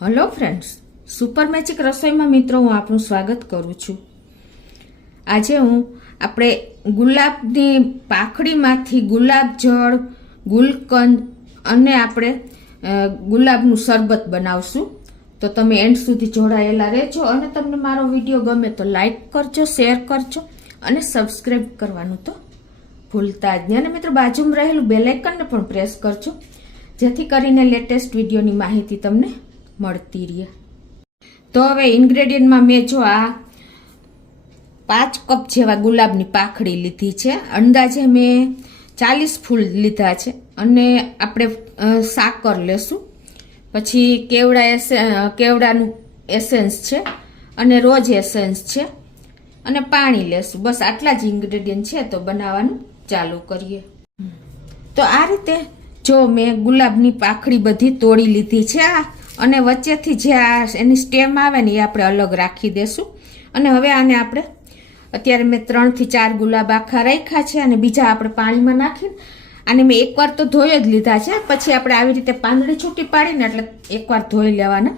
Hello friends, super magic રસોઈમાં મિત્રો હું આપનું સ્વાગત કરું છું। આજે હું આપણે ગુલાબની પાંખડીમાંથી ગુલાબ જળ, ગુલકંદ અને આપણે ગુલાબનું શરબત બનાવશું। તો તમે એન્ડ સુધી જોડાયેલા રહેજો અને તમને મારો વિડીયો ગમે તો લાઈક કરજો, શેર કરજો અને સબસ્ક્રાઈબ કરવાનું તો ભૂલતા જ નહીં। અને મિત્રો બાજુમાં રહેલું બેલ આઇકનને પણ પ્રેસ કરજો જેથી કરીને લેટેસ્ટ વિડીયોની માહિતી તમને મળતી રહે। તો હવે ઇન્ગ્રેડિયન્ટમાં મેં જો આ 5 કપ જેવા ગુલાબની પાંખડી લીધી છે, અંદાજે મેં 40 ફૂલ લીધા છે અને આપણે સાકર લેશું, પછી કેવડાનું એસેન્સ છે અને રોજ એસેન્સ છે અને પાણી લેશું। બસ આટલા જ ઇન્ગ્રેડિયન્ટ છે। તો બનાવવાનું ચાલુ કરીએ। તો આ રીતે જો મેં ગુલાબની પાંખડી બધી તોડી લીધી છે અને વચ્ચેથી જે આ એની સ્ટેમ આવે ને એ આપણે અલગ રાખી દેશું। અને હવે આને આપણે અત્યારે મેં 3 થી 4 ગુલાબ આખા રાખ્યા છે અને બીજા આપણે પાણીમાં નાખીને આને મેં એકવાર તો ધોઈ જ લીધા છે, પછી આપણે આવી રીતે પાંદડી છૂટી પાડીને એટલે એકવાર ધોઈ લેવાના।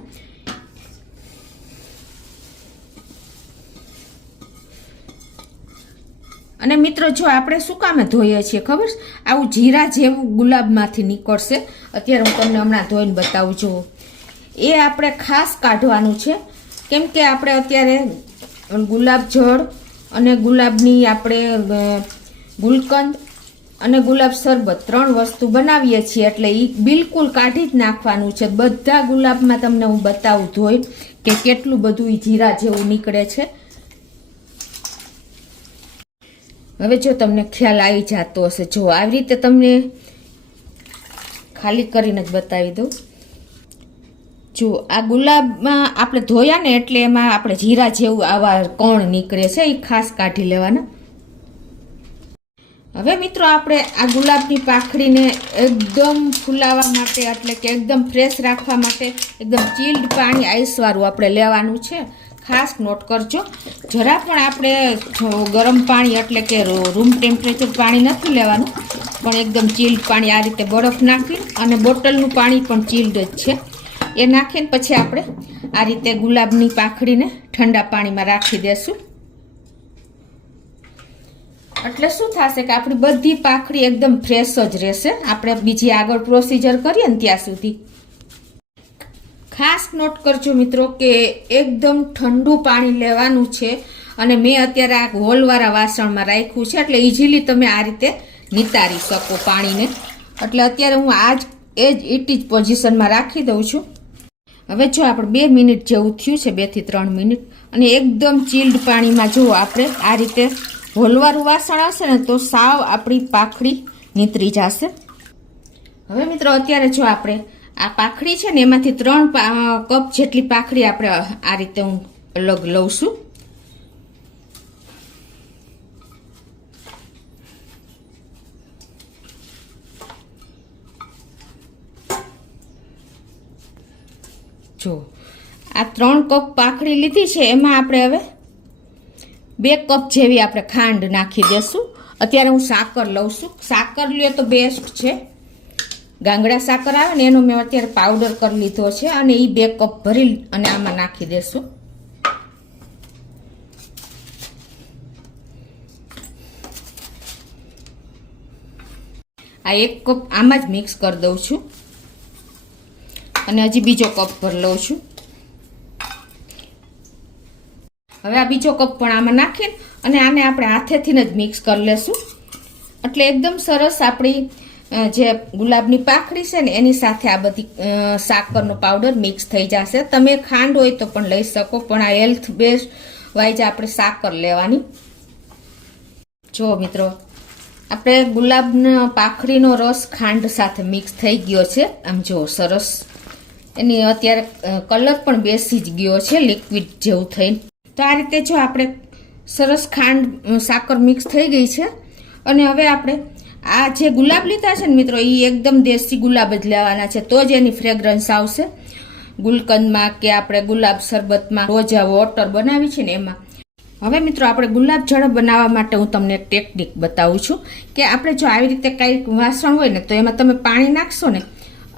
અને મિત્રો જો આપણે શું કામે ધોઈએ છીએ ખબર છે? આવું જીરા જેવું ગુલાબમાંથી નીકળશે। અત્યારે હું તમને હમણાં ધોઈને બતાવું છું। એ આપણે ખાસ કાઢવાનું છે કેમ કે આપણે અત્યારે ગુલાબ જળ અને ગુલાબની આપણે ગુલકંદ અને ગુલાબ શરબત 3 વસ્તુ બનાવીએ છીએ એટલે એ બિલકુલ કાઢી જ નાખવાનું છે। બધા ગુલાબમાં તમને હું બતાવું ધોઈ કે કેટલું બધું જીરા જેવું નીકળે છે। હવે જો તમને ખ્યાલ આવી જતો હશે, જો આવી રીતે તમને ખાલી કરીને જ બતાવી દઉં। જો આ ગુલાબમાં આપણે ધોયા ને એટલે એમાં આપણે જીરા જેવું આવા કણ નીકળે છે, એ ખાસ કાઢી લેવાના। હવે મિત્રો આપણે આ ગુલાબની પાંખડીને એકદમ ફૂલાવા માટે એટલે કે એકદમ ફ્રેશ રાખવા માટે એકદમ ચીલ્ડ પાણી આઈસવાળું આપણે લેવાનું છે। ખાસ નોટ કરજો, જરા પણ આપણે ગરમ પાણી એટલે કે રૂમ ટેમ્પરેચર પાણી નથી લેવાનું, પણ એકદમ ચીલ્ડ પાણી આ રીતે બરફ નાખી અને બોટલનું પાણી પણ ચીલ્ડ જ છે એ નાખીને પછી આપણે આ રીતે ગુલાબની પાંખડીને ઠંડા પાણીમાં રાખી દેશું। એટલે શું થશે કે આપણી બધી પાંખડી એકદમ ફ્રેશ જ રહેશે, આપણે બીજી આગળ પ્રોસીજર કરીએ ને ત્યાં સુધી। ખાસ નોટ કરજો મિત્રો કે એકદમ ઠંડુ પાણી લેવાનું છે અને મેં અત્યારે આ હોલવાળા વાસણમાં રાખ્યું છે એટલે ઇઝીલી તમે આ રીતે નિતારી શકો પાણીને। એટલે અત્યારે હું એ જ પોઝિશનમાં રાખી દઉં છું। હવે જો આપણે 2 મિનિટ જેવું થયું છે, 2 થી 3 મિનિટ, અને એકદમ ચીલ્ડ પાણીમાં જો આપણે આ રીતે હોલવાળું વાસણ હશે ને તો સાવ આપણી પાંખડી નીતરી જશે। હવે મિત્રો અત્યારે જો આપણે આ પાંખડી છે ને એમાંથી 3 કપ જેટલી પાંખડી આપણે આ રીતે હું અલગ લઉં છું। જો આ 3 કપ પાંખડી લીધી છે એમાં આપણે હવે 2 કપ જેવી આપણે ખાંડ નાખી દેશું। અત્યારે હું સાકર લઉં છું, સાકર લ્યો તો બેસ્ટ છે, ગાંગડા સાકર આવે ને એનો મેં અત્યારે પાવડર કરી લીધો છે અને એ 2 કપ ભરી અને આમાં નાખી દેશું। આ 1 કપ આમાં જ મિક્સ કરી દઉં છું અને હજી બીજો કપ ભર લઉં છું। હવે આ બીજો કપ પણ આમાં નાખીને અને આને આપણે હાથેથી જ મિક્સ કરી લેશું એટલે એકદમ સરસ આપણી જે ગુલાબની પાંખડી છે ને એની સાથે આ બધી સાકરનો પાવડર મિક્સ થઈ જશે। તમે ખાંડ હોય તો પણ લઈ શકો, પણ આ હેલ્થ બેસ્ટ વાઇઝ આપણે સાકર લેવાની। જો મિત્રો આપણે ગુલાબના પાંખડીનો રસ ખાંડ સાથે મિક્સ થઈ ગયો છે, આમ જો સરસ એની અત્યારે કલર પણ બેસી જ ગયો છે, લિક્વિડ જેવું થઈને। તો આ રીતે જો આપણે સરસ ખાંડ સાકર મિક્સ થઈ ગઈ છે અને હવે આપણે આ જે ગુલાબ લીધા છે ને મિત્રો એ એકદમ દેશી ગુલાબ જ લેવાના છે તો જ એની ફ્રેગ્રન્સ આવશે ગુલકંદમાં કે આપણે ગુલાબ શરબતમાં રોજા વોટર બનાવી છે ને એમાં। હવે મિત્રો આપણે ગુલાબ જળ બનાવવા માટે હું તમને એક ટેકનિક બતાવું છું કે આપણે જો આવી રીતે કંઈક વાસણ હોય ને તો એમાં તમે પાણી નાખશો ને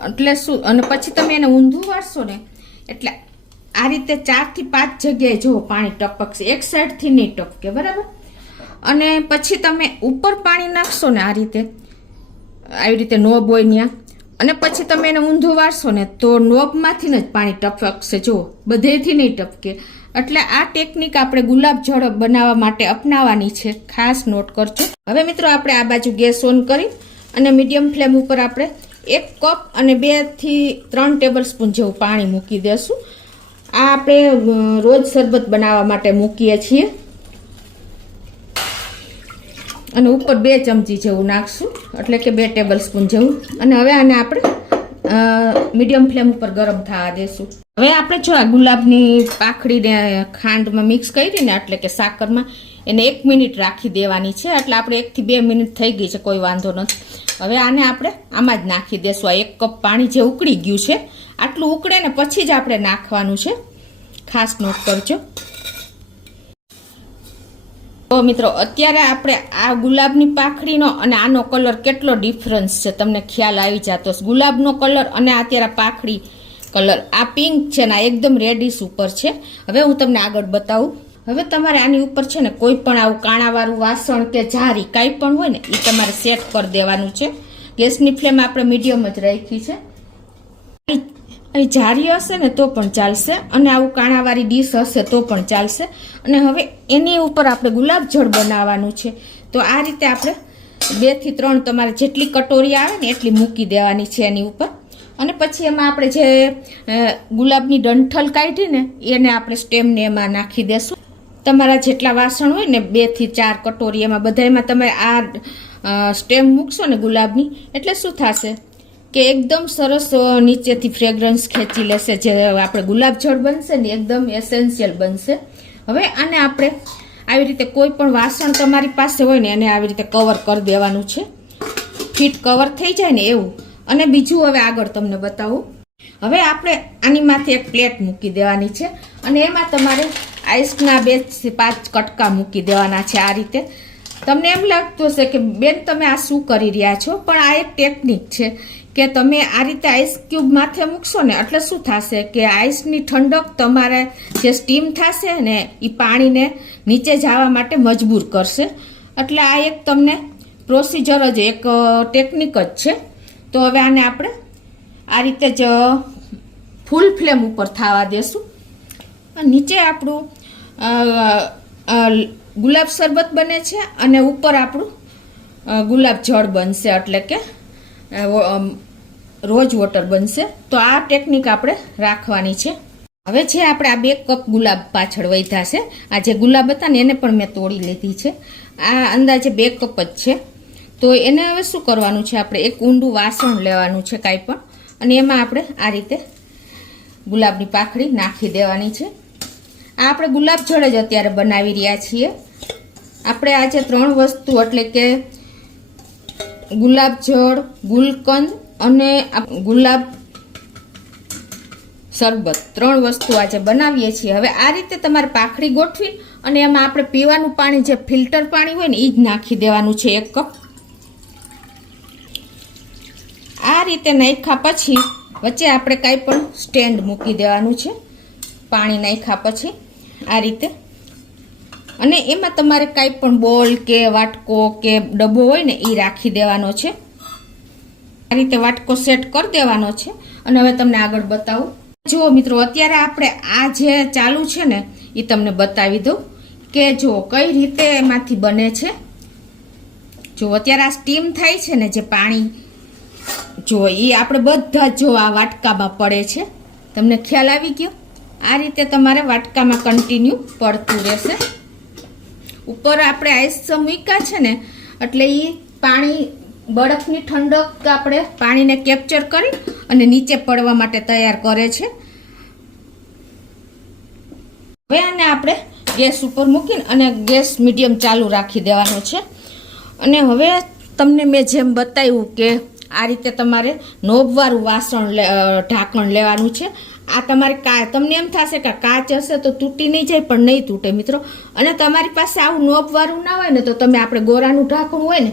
એટલે શું અને પછી તમે એને ઊંધું વાળશો ને એટલે આ રીતે 4 થી 5 જગ્યાએ જો પાણી ટપકશે, એક સાઈડથી નહીં ટપકે, બરાબર. અને પછી તમે ઉપર પાણી નાખશો ને આ રીતે, આવી રીતે નોબ હોય ત્યાં, અને પછી તમે એને ઊંધું વાળશો ને તો નોબમાંથી જ પાણી ટપકશે, જો બધેથી નહીં ટપકે. એટલે આ ટેકનિક આપણે ગુલાબ જળ બનાવવા માટે અપનાવવાની છે, ખાસ નોટ કરજો. હવે મિત્રો આપણે આ બાજુ ગેસ ઓન કરી અને મીડિયમ ફ્લેમ ઉપર આપણે 1 કપ અને 2 થી 3 ટેબલ સ્પૂન જેવું પાણી મૂકી દેશું. આ આપણે રોજ શરબત બનાવવા માટે મૂકીએ છીએ. અને ઉપર 2 ચમચી જેવું નાખશું, એટલે કે 2 ટેબલ સ્પૂન જેવું. અને હવે આને આપણે મીડિયમ ફ્લેમ ઉપર ગરમ થવા દેશું. હવે આપણે જો આ ગુલાબની પાખડીને ખાંડમાં મિક્સ કરીને, એટલે કે સાકરમાં, એને 1 મિનિટ રાખી દેવાની છે. એટલે આપણે 1 થી 2 મિનિટ થઈ ગઈ છે, કોઈ વાંધો નથી. હવે આને આપણે આમાં જ નાખી દેશું. આ 1 કપ પાણી જે ઉકળી ગયું છે, આટલું ઉકળે ને પછી જ આપણે નાખવાનું છે, ખાસ નોટ કરજો. તો મિત્રો અત્યારે આપણે આ ગુલાબની પાખડીનો અને આનો કલર કેટલો ડિફરન્સ છે તમને ખ્યાલ આવી જતો. ગુલાબનો કલર અને અત્યારે પાખડી કલર આ પિંક છે ને, આ એકદમ રેડિશ ઉપર છે. હવે હું તમને આગળ બતાવું. હવે તમારે આની ઉપર છે ને કોઈ પણ આવું કાણાવાળું વાસણ કે જારી કાંઈ પણ હોય ને એ તમારે સેટ કરી દેવાનું છે. ગેસની ફ્લેમ આપણે મીડિયમ જ રાખી છે. અહીં જારી હશે ને તો પણ ચાલશે, અને આવું કાણાવાળી ડીશ હશે તો પણ ચાલશે. અને હવે એની ઉપર આપણે ગુલાબ જળ બનાવવાનું છે. તો આ રીતે આપણે 2 થી 3 તમારે જેટલી કટોરી આવે ને એટલી મૂકી દેવાની છે એની ઉપર. અને પછી એમાં આપણે જે ગુલાબની ડંઠલ કાઢીને એને આપણે સ્ટેમને એમાં નાખી દેશું. તમારા જેટલા વાસણ હોય ને 2 થી 4 કટોરી, એમાં બધામાં તમે આ સ્ટેમ મૂકશો ને ગુલાબની, એટલે શું થશે કે એકદમ સરસ નીચેથી ફ્રેગ્રન્સ ખેંચી લેશે. જે આપણે ગુલાબ જળ બનશે ને એકદમ એસેન્શિયલ બનશે. હવે આને આપણે આવી રીતે કોઈ પણ વાસણ તમારી પાસે હોય ને એને આવી રીતે કવર કરી દેવાનું છે, ફીટ કવર થઈ જાય ને એવું. અને બીજું હવે આગળ તમને બતાવું. હવે આપણે આની માથે એક પ્લેટ મૂકી દેવાની છે, અને એમાં તમારે આઈસના 2 થી 5 કટકા મૂકી દેવાના છે. આ રીતે તમને એમ લાગતું હશે કે બેન તમે આ શું કરી રહ્યા છો, પણ આ એક ટેકનિક છે કે તમે આ રીતે આઈસ ક્યુબ માથે મૂકશો ને એટલે શું થશે કે આઈસની ઠંડક તમારે જે સ્ટીમ થશે ને એ પાણીને નીચે જવા માટે મજબૂર કરશે. એટલે આ એક તમને પ્રોસિજર જ, એક ટેકનિક જ છે. તો હવે આને આપણે આ રીતે જ ફૂલ ફ્લેમ ઉપર થવા દેશું. નીચે આપણું ગુલાબ શરબત બને છે અને ઉપર આપણું ગુલાબ જળ બનશે, એટલે કે રોજ વોટર બનશે. તો આ ટેકનિક આપણે રાખવાની છે. હવે જે આપણે આ 2 કપ ગુલાબ પાછળ વધ્યા છે, આ જે ગુલાબ હતા ને એને પણ મેં તોડી લીધી છે. આ અંદાજે 2 કપ જ છે. તો એને હવે શું કરવાનું છે, આપણે એક ઊંડું વાસણ લેવાનું છે કાંઈ પણ, અને એમાં આપણે આ રીતે ગુલાબની પાખડી નાખી દેવાની છે. આ આપણે ગુલાબ જળ જ અત્યારે બનાવી રહ્યા છીએ. આપણે આજે 3 વસ્તુ, એટલે કે ગુલાબ જળ, ગુલકંદ અને ગુલાબ શરબત, 3 વસ્તુ આજે બનાવીએ છીએ. હવે આ રીતે તમારે પાખડી ગોઠવી અને એમાં આપણે પીવાનું પાણી, જે ફિલ્ટર પાણી હોય ને એ જ નાખી દેવાનું છે 1 કપ. આ રીતે નાખ્યા પછી વચ્ચે આપણે કાંઈ પણ સ્ટેન્ડ મૂકી દેવાનું છે પાણી નાખ્યા પછી આ રીતે. અને એમાં તમારે કાંઈ પણ બોલ કે વાટકો કે ડબ્બો હોય ને એ રાખી દેવાનો છે. આ રીતે વાટકો સેટ કરી દેવાનો છે. અને હવે તમને આગળ બતાવું. જુઓ મિત્રો, અત્યારે આપણે આ જે ચાલુ છે ને એ તમને બતાવી દઉં કે જો કઈ રીતે એમાંથી બને છે. જો અત્યારે આ સ્ટીમ થાય છે ને જે પાણી, જો એ આપણે બધા જો આ વાટકામાં પડે છે. તમને ખ્યાલ આવી ગયો? આ રીતે તમારે વાટકામાં કન્ટિન્યુ પડતું રહેશે. ઉપર આપણે આઈસ મૂક્યા છે ને એટલે એ પાણી, બરફની ઠંડક આપણે પાણીને કેપ્ચર કરી અને નીચે પડવા માટે તૈયાર કરે છે. હવે આને આપણે ગેસ ઉપર મૂકીને અને ગેસ મીડિયમ ચાલુ રાખી દેવાનો છે. અને હવે તમને મેં જેમ બતાવ્યું કે આ રીતે તમારે નોબવાળું વાસણ ઢાંકણ લેવાનું છે. આ તમારે તમને એમ થશે કે કાચ હશે તો તૂટી નહીં જાય, પણ નહીં તૂટે મિત્રો. અને તમારી પાસે આવું નોબવાળું ના હોય ને તો તમે આપણે ગોરાનું ઢાંકણું હોય ને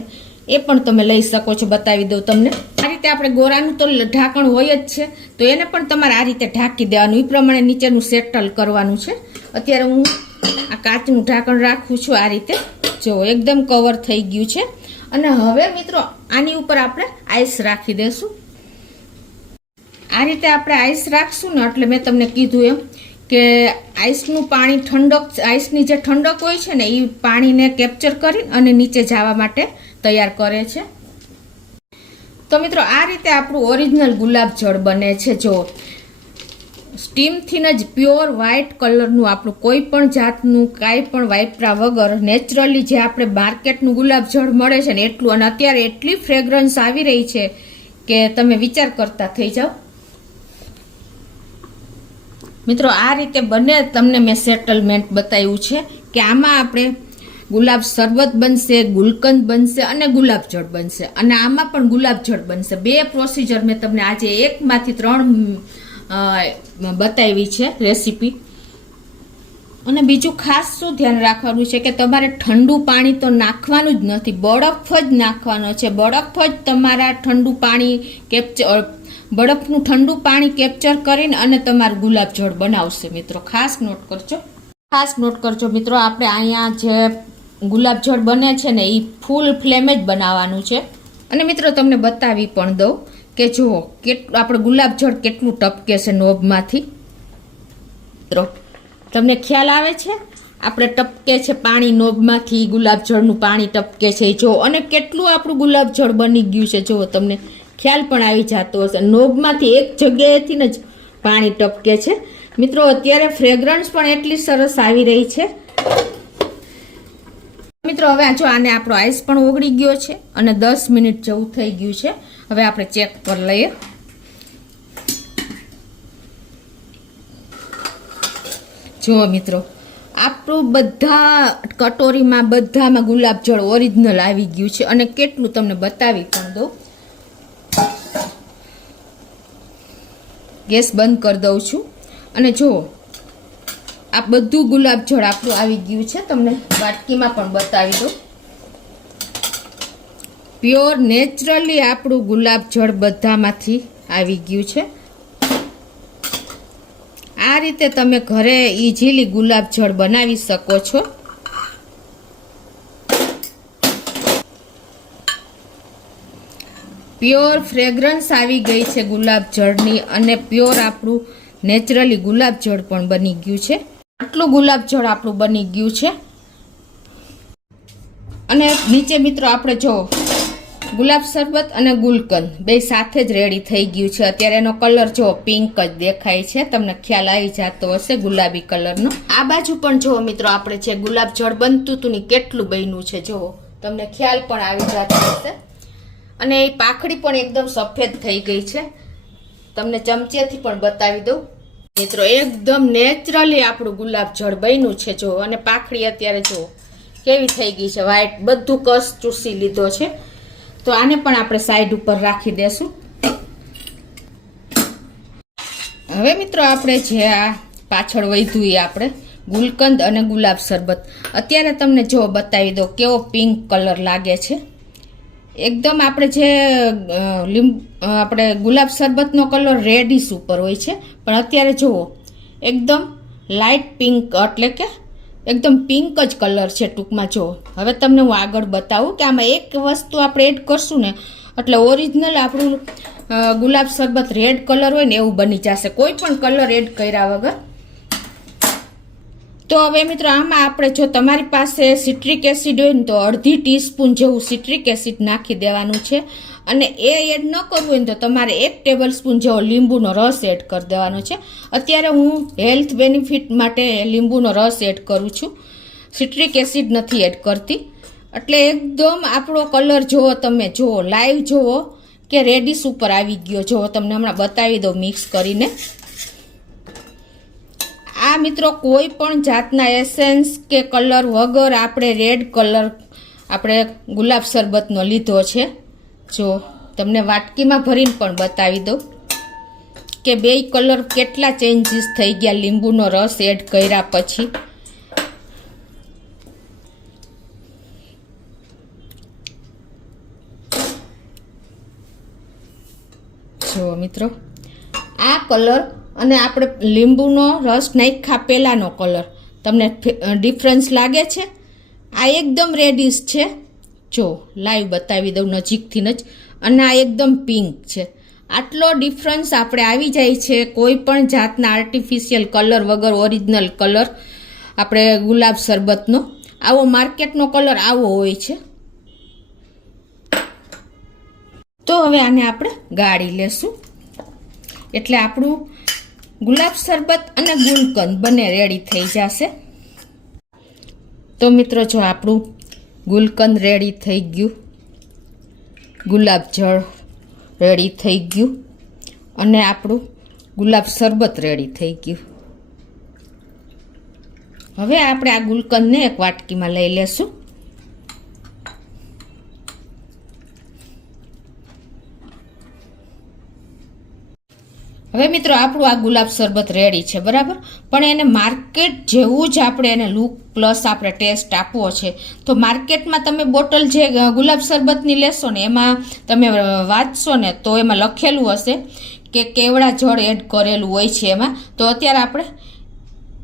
એ પણ તમે લઈ શકો છો, બતાવી દઉં તમને. આ રીતે આપણે ગોરાનું તો ઢાંકણ હોય જ છે, તો એને પણ તમારે આ રીતે ઢાંકી દેવાનું. એ પ્રમાણે નીચેનું સેટલ કરવાનું છે. અત્યારે હું આ કાચનું ઢાંકણ રાખું છું આ રીતે. જો એકદમ કવર થઈ ગયું છે. અને હવે મિત્રો આની ઉપર આપણે આઈસ રાખી દેશું. આ રીતે આપણે આઈસ રાખશું ને એટલે મેં તમને કીધું એમ કે આઈસનું પાણી આઈસની જે ઠંડક હોય છે ને એ પાણીને કેપ્ચર કરી અને નીચે જવા માટે તૈયાર કરે છે. તો મિત્રો આ રીતે આપણું ઓરિજિનલ ગુલાબજળ બને છે. જો સ્ટીમથી જ પ્યોર વ્હાઇટ કલરનું આપણું કોઈ પણ જાતનું કાંઈ પણ વાપરા વગર નેચરલી જે આપણે માર્કેટનું ગુલાબજળ મળે છે ને એટલું. અને અત્યારે એટલી ફ્રેગ્રન્સ આવી રહી છે કે તમે વિચાર કરતા થઈ જાઓ. મિત્રો આ રીતે બંને તમને મેં સેટલમેન્ટ બતાવ્યું છે કે આમાં આપણે ગુલાબ શરબત બનશે, ગુલકંદ બનશે અને ગુલાબજળ બનશે. અને આમાં પણ ગુલાબજળ બનશે. 2 પ્રોસીજર મેં તમને આજે 1 માંથી 3 બતાવી છે રેસીપી. અને બીજું ખાસ શું ધ્યાન રાખવાનું છે કે તમારે ઠંડુ પાણી તો નાખવાનું જ નથી, બરફ જ નાખવાનો છે. બરફ જ તમારા બરફનું ઠંડુ પાણી કેપ્ચર કરીને અને તમારું ગુલાબજળ બનાવશે. મિત્રો ખાસ નોટ કરજો મિત્રો. આપણે અહીંયા જે ગુલાબજળ બને છે ને એ ફૂલ ફ્લેમે જ બનાવવાનું છે. અને મિત્રો તમને બતાવી પણ દઉં કે જુઓ આપણે ગુલાબજળ કેટલું ટપકે છે નોબમાંથી. મિત્રો તમને ખ્યાલ આવે છે આપણે ટપકે છે પાણી નોબમાંથી, ગુલાબજળનું પાણી ટપકે છે જો. અને કેટલું આપણું ગુલાબજળ બની ગયું છે જો. તમને ખ્યાલ પણ આવી જતો હશે. નોબમાંથી એક જગ્યાએથી જ પાણી ટપકે છે. મિત્રો અત્યારે ફ્રેગ્રન્સ પણ એટલી સરસ આવી રહી છે. મિત્રો હવે જો આને આપણો આઈસ પણ ઓગળી ગયો છે અને 10 મિનિટ જેવું થઈ ગયું છે. હવે આપણે ચેક કરી લઈએ. જો મિત્રો આપણું બધા કટોરીમાં બધામાં ગુલાબજળ ઓરિજિનલ આવી ગયું છે. અને કેટલું તમને બતાવી પણ દઉં. ગેસ બંધ કરી દઉં છું. અને જો આ બધું ગુલાબજળ આપણું આવી ગયું છે. તમને વાટકીમાં પણ બતાવી દઉં. પ્યોર નેચરલી આપણું ગુલાબજળ બધામાંથી આવી ગયું છે. આ રીતે તમે ઘરે ઈઝીલી ગુલાબજળ બનાવી શકો છો. પ્યોર ફ્રેગ્રન્સ આવી ગઈ છે ગુલાબજળની. અને પ્યોર આપણું નેચરલી ગુલાબજળ પણ બની ગયું છે. આટલું ગુલાબજળ આપણું બની ગયું છે. અને નીચે મિત્રો આપણે જો ગુલાબ શરબત અને ગુલકંદ બે સાથે જ રેડી થઈ ગયું છે. અત્યારે એનો કલર જો પિંક જ દેખાય છે. તમને ખ્યાલ આવી જતો હશે ગુલાબી કલરનો. આ બાજુ પણ જો મિત્રો આપણે જે ગુલાબજળ બનતું હતું ને કેટલું બન્યું છે જો. તમને ખ્યાલ પણ આવી જતો હશે. અને એ પાખડી પણ એકદમ સફેદ થઈ ગઈ છે. તમને ચમચેથી પણ બતાવી દઉં. મિત્રો એકદમ નેચરલી આપણું ગુલાબજળ બન્યું છે જો. અને પાખડી અત્યારે જો કેવી થઈ ગઈ છે, વ્હાઈટ. બધું કસ ચૂસી લીધો છે. તો આને પણ આપણે સાઈડ ઉપર રાખી દેશું. હવે મિત્રો આપણે જે આ પાછળ વધ્યું એ આપણે ગુલકંદ અને ગુલાબ શરબત અત્યારે તમને જો બતાવી દો કેવો પિંક કલર લાગે છે. એકદમ આપણે જે આપણે ગુલાબ શરબતનો કલર રેડિશ ઉપર હોય છે, પણ અત્યારે જુઓ એકદમ લાઇટ પિંક, એટલે કે એકદમ પિંક જ કલર છે ટૂંકમાં. જો હવે તમને હું આગળ બતાવું કે આમાં એક વસ્તુ આપણે એડ કરશું ને એટલે ઓરિજિનલ આપણું ગુલાબ શરબત રેડ કલર હોય ને એવું બની જશે, કોઈ પણ કલર એડ કર્યા વગર. તો હવે મિત્રો આમાં આપણે જો તમારી પાસે સિટ્રિક એસિડ હોય ને તો અડધી ટીસ્પૂન જેવું સિટ્રિક એસિડ નાખી દેવાનું છે. અને એ એડ ન કરવું હોય ને તો તમારે 1 ટેબલ સ્પૂન જેવો લીંબુનો રસ એડ કરી દેવાનો છે. અત્યારે હું હેલ્થ બેનિફિટ માટે લીંબુનો રસ એડ કરું છું, સિટ્રિક એસિડ નથી એડ કરતી. એટલે એકદમ આપણો કલર જુઓ, તમે જુઓ લાઈવ જુઓ કે રેડિશ ઉપર આવી ગયો. જુઓ તમને હમણાં બતાવી દઉં મિક્સ કરીને. આ મિત્રો કોઈ પણ જાતના એસેન્સ કે કલર વગર આપણે રેડ કલર આપણે ગુલાબ શરબતનો લીધો છે. જો તમને વાટકીમાં ભરીને પણ બતાવી દઉં કે બે કલર કેટલા ચેન્જીસ થઈ ગયા લીંબુનો રસ એડ કર્યા પછી. મિત્રો, આ કલર અને આપણે લીંબુનો રસ નાખ્યા પહેલાંનો કલર તમને ડિફરન્સ લાગે છે? આ એકદમ રેડિશ છે, જો લાઈવ બતાવી દઉં નજીકથી જ, અને આ એકદમ પિંક છે. આટલો ડિફરન્સ આપણે આવી જાય છે કોઈ પણ જાતના આર્ટિફિશિયલ કલર વગર. ઓરિજિનલ કલર આપણે ગુલાબ શરબતનો આવો માર્કેટનો કલર આવો હોય છે. તો હવે આને આપણે ગાળી લેશું એટલે આપણું ગુલાબ શરબત અને ગુલકંદ બંને રેડી થઈ જશે. તો મિત્રો જો આપણું ગુલકંદ રેડી થઈ ગયું, ગુલાબ જળ રેડી થઈ ગયું અને આપણું ગુલાબ શરબત રેડી થઈ ગયું. હવે આપણે આ ગુલકંદને એક વાટકીમાં લઈ લેશું. હવે મિત્રો આપણું આ ગુલાબ શરબત રેડી છે, બરાબર. પણ એને માર્કેટ જેવું જ આપણે એને લુક પ્લસ આપણે ટેસ્ટ આપવો છે. તો માર્કેટમાં તમે બોટલ જે ગુલાબ શરબતની લેશો ને એમાં તમે વાંચશો ને તો એમાં લખેલું હશે કે કેવડા જળ એડ કરેલું હોય છે એમાં. તો અત્યારે આપણે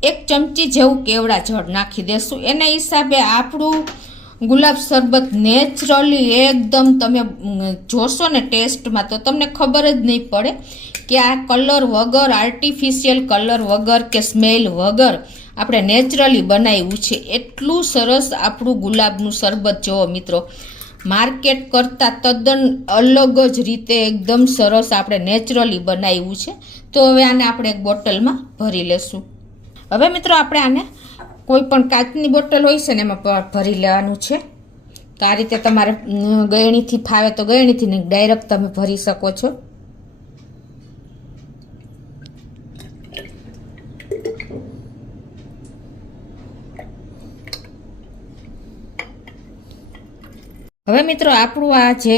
1 ચમચી જેવું કેવડા જળ નાખી દેશું. એના હિસાબે આપણું ગુલાબ શરબત નેચરલી એકદમ તમે જોશો ને ટેસ્ટમાં તો તમને ખબર જ નહીં પડે કે આ કલર વગર, આર્ટિફિશિયલ કલર વગર કે સ્મેલ વગર આપણે નેચરલી બનાવ્યું છે. એટલું સરસ આપણું ગુલાબનું શરબત જુઓ મિત્રો, માર્કેટ કરતાં તદ્દન અલગ જ રીતે એકદમ સરસ આપણે નેચરલી બનાવ્યું છે. તો હવે આને આપણે એક બોટલમાં ભરી લેશું. હવે મિત્રો આપણે આને કોઈ પણ કાચની બોટલ હોય છે ને એમાં ભરી લેવાનું છે. તો આ રીતે તમારે ગળણીથી ફાવે તો ગળણીથી નહીં, ડાયરેક્ટ તમે ભરી શકો છો. હવે મિત્રો આપણું આ જે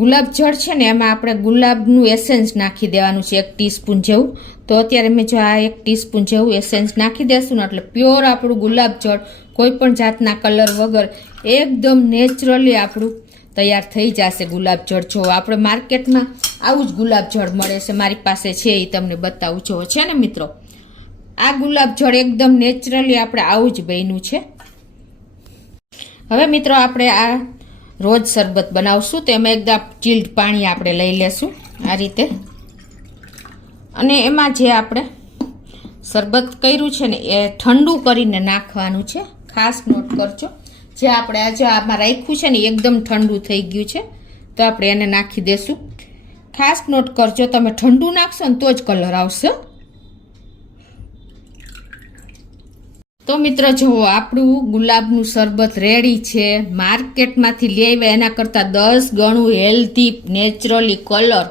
ગુલાબ જળ છે ને એમાં આપણે ગુલાબનું એસેન્સ નાખી દેવાનું છે 1 ટીસ્પૂન જેવું. તો અત્યારે મેં જો આ 1 ટીસ્પૂન જેવું એસેન્સ નાખી દેશું ને એટલે પ્યોર આપણું ગુલાબ જળ કોઈ પણ જાતના કલર વગર એકદમ નેચરલી આપણું તૈયાર થઈ જશે ગુલાબ જળ. જો આપણે માર્કેટમાં આવું જ ગુલાબ જળ મળે છે, મારી પાસે છે એ તમને બતાવું જો છે ને મિત્રો. આ ગુલાબ જળ એકદમ નેચરલી આપણે આવું જ બન્યું છે. હવે મિત્રો આપણે આ રોજ શરબત બનાવશું તો એમાં એકદમ ચીલ્ડ પાણી આપણે લઈ લેશું આ રીતે, અને એમાં જે આપણે શરબત કર્યું છે ને એ ઠંડુ કરીને નાખવાનું છે. ખાસ નોટ કરજો, જે આપણે આજે આમાં રાખ્યું છે ને એકદમ ઠંડુ થઈ ગયું છે તો આપણે એને નાખી દેશું. ખાસ નોટ કરજો, તમે ઠંડુ નાખશો ને તો જ કલર આવશે. તો મિત્રો જુઓ આપણું ગુલાબનું શરબત રેડી છે. માર્કેટમાંથી લઈ આવ્યા એના કરતાં 10 ગણું હેલ્ધી, નેચરલી કલર,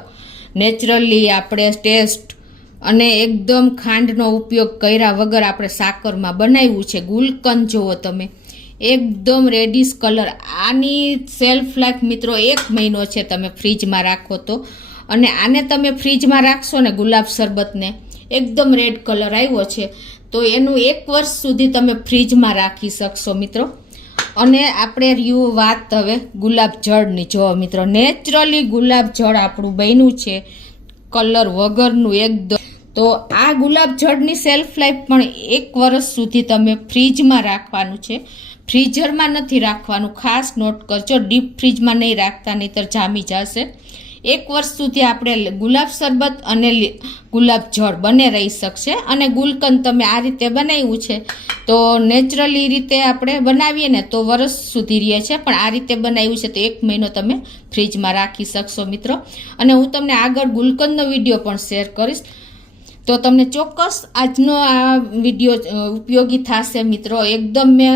નેચરલી આપણે ટેસ્ટ અને એકદમ ખાંડનો ઉપયોગ કર્યા વગર આપણે સાકરમાં બનાવ્યું છે. ગુલકંદ જુઓ તમે, એકદમ રેડિશ કલર. આની સેલ્ફ લાઈફ મિત્રો 1 મહિનો છે તમે ફ્રીજમાં રાખો તો, અને આને તમે ફ્રીજમાં રાખશો ને ગુલાબ શરબતને એકદમ રેડ કલર આવ્યો છે તો એનું 1 વર્ષ સુધી તમે ફ્રીજમાં રાખી શકશો મિત્રો. અને આપણે રહ્યું વાત હવે ગુલાબ જળની. જો મિત્રો નેચરલી ગુલાબ જળ આપણું બન્યું છે કલર વગરનું એકદમ. તો આ ગુલાબ જળની સેલ્ફ લાઈફ પણ 1 વર્ષ સુધી તમે ફ્રીજમાં રાખવાનું છે, ફ્રીઝરમાં નથી રાખવાનું. ખાસ નોટ કરજો, ડીપ ફ્રીજમાં નહીં રાખતા નહીંતર જામી જશે. 1 વર્ષ સુધી આપણે ગુલાબ શરબત અને ગુલાબ જળ બંને રહી શકશે. અને ગુલકંદ તમે આ રીતે બનાવ્યું છે તો નેચરલી રીતે આપણે બનાવીએ ને તો વર્ષ સુધી રહે છે, પણ આ રીતે બનાવ્યું છે તો 1 મહિનો તમે ફ્રીજમાં રાખી શકશો મિત્રો. અને હું તમને આગળ ગુલકંદનો વિડીયો પણ શેર કરીશ તો તમને ચોક્કસ આજનો આ વિડીયો ઉપયોગી થશે મિત્રો. એકદમ મેં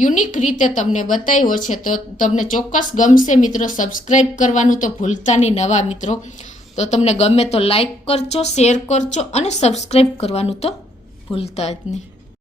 યુનિક રીતે તમને બતાવ્યો છે તો તમને ચોક્કસ ગમશે મિત્રો. સબસ્ક્રાઈબ કરવાનું તો ભૂલતા નહીં નવા મિત્રો. તો તમને ગમે તો લાઈક કરજો, શેર કરજો અને સબસ્ક્રાઈબ કરવાનું તો ભૂલતા જ નહીં.